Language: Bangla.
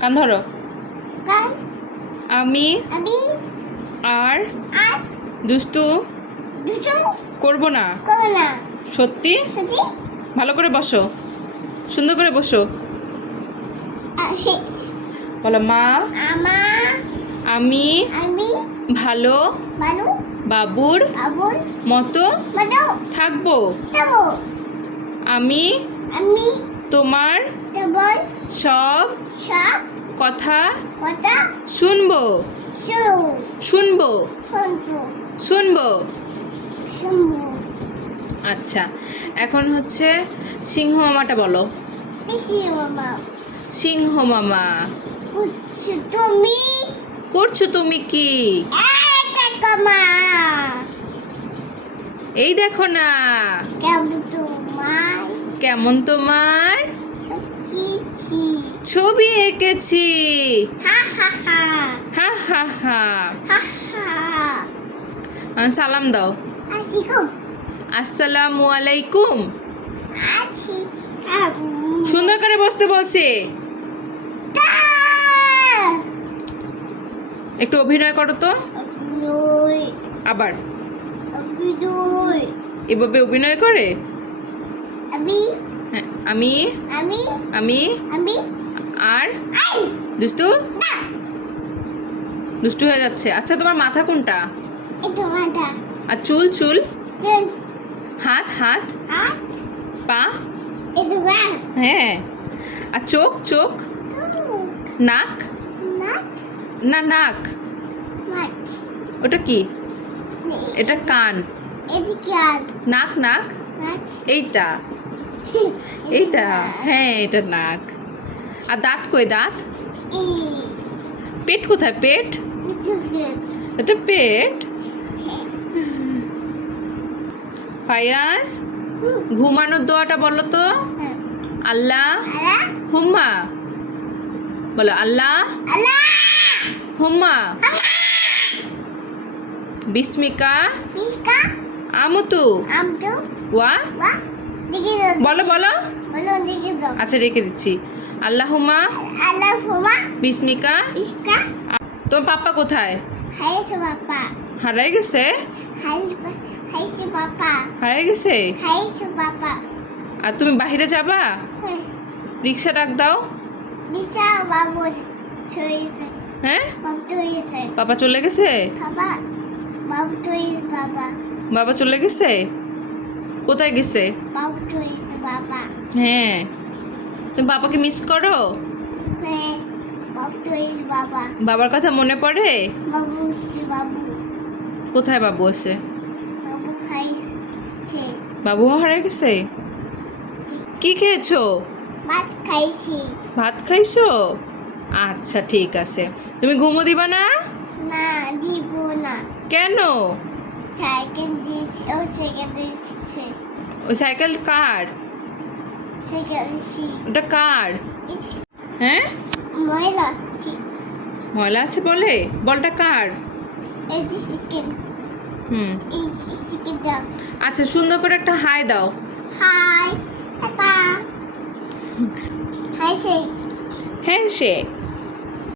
কান ধরো। কান আমি আমি আর আর দুষ্টু দুটো করব না। কোনা সত্যি? সুজি ভালো করে বসো, সুন্দর করে বসো। আহে বলো মা আমা আমি আমি ভালো বানু বাবুর আবুল মতো মাদো থাকবো। তাবো আমি আমি তোমার ডাবল সব সব কথা কথা শুনবো সু শুনবো সন্তু শুনবো। শুনবো আচ্ছা, এখন হচ্ছে সিংহ মামাটা বলো। ইসি মামা সিংহ মামা কুচ্ছু তুমি করছো তুমি কি? এটা কমা এই দেখো না, কেমন তোমার কেমন তোমার কিছি ছবি এঁকেছি। হা হা হা হা হা হা। হা হা সালাম দাও। আসিকুম আসসালামু আলাইকুম। আছি সুন্দর করে বসতে বলছি। একটু অভিনয় করো তো। নই আবার অবিদুই এভাবে অভিনয় করে। আমি হ্যাঁ, আমি আমি আমি আমি আর আই দুষ্টু না দুষ্টু হয়ে যাচ্ছে। আচ্ছা, তোমার মাথা কোনটা? এটা মাথা আর চুল চুল, চল হাত হাত, হাত পা, এটা বা হ্যাঁ, আর চোখ চোখ, নাক না না নাক, মাঠ ওটা কি? এটা কান। এদিকে আর নাক নাক, মাঠ এইটা এইটা, হ্যাঁ এটা নাক। আর দাঁত কই দাঁত? এই পেট কোথায় পেট? চুপড়ে এটা পেট। ফায়াজ, ঘুমানোর দোয়াটা বলো তো। হ্যাঁ আল্লাহ আলা হুম্মা বলো। আল্লাহ আলা হুম্মা বিস্মিকা পিসকা আমতু আমটো ওয়া ওয়া দিকে দাও বলো বলো। বলো দিকে দাও আচ্ছা, রেখে দিচ্ছি। আল্লাহুম্মা আলা ফুমা বিস্মিকা। পিসকা তোমার পাপ্পা কোথায়? হাইস বাবা হারাই গেছে? হাইস বাবা হারাই গেছে? হাইস বাবা আর তুমি বাইরে যাবা? রিক্সা ডাক দাও। নিচা বাবু ছুঁয়েছে হ্যাঁ, বাবু ছুঁয়েছে পাপা চলে গেছে? বাবা বাবু ছুঁয়েছে বাবা বাবা চলে গেছে? কোথায় গেছে? বাবু ছুঁয়েছে বাবা হ্যাঁ, তুমি বাবাকে মিস করো? হ্যাঁ বাবু ছুঁয়েছে বাবা বাবার কথা মনে পড়ে? বাবু উঠছে বাবু কোথায় বাবু আছে? বাবু খাইছে বাবু হারাই গেছে? কি খেয়েছো? ভাত খাইছি ভাত খাইছো? আচ্ছা ঠিক আছে। তুমি ঘুমো দিবা না? না দিব না কেন? সাইকেল দিয়েছে ও সাইকেল দিয়েছে ওই সাইকেল কার? সাইকেল দিয়েছি ওটা কার? হ্যাঁ, ময়লা ময়লা আছে বলে? বলটা কার? এই যে চিকেন হুম, এই চিকেন দাও আচ্ছা, সুন্দর করে একটা হাই দাও। হাই টাটা হাই সে হ্যান্ডশেক।